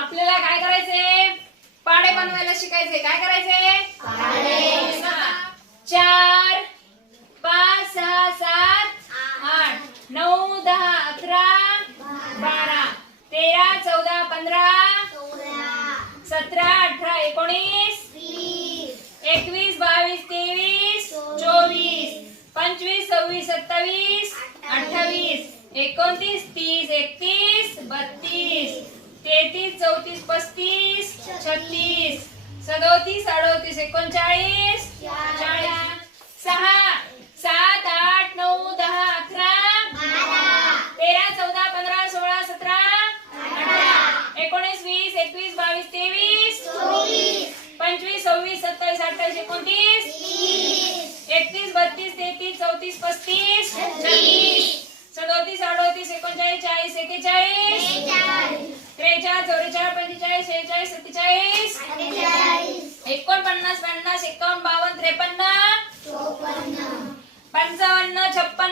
आपल्याला काय करायचंय? पाढे बनवायला शिकायचंय. काय करायचंय? पाढे. 4 5 6 7 8 9 10 11 12 13 14 15 17 18 19 21 22 23 24 25 26 27 28 29 30 31 32 33 34 35 36 37 38 39 40 6 7 8 9 10 11 13 14 15 16 17 18 19 20 21 22 23 25 26 27 28 29 31 32 33 34 35 36 37 38 39 40 41 43 44 45 46 47 49 50 51 52 53 54 55 56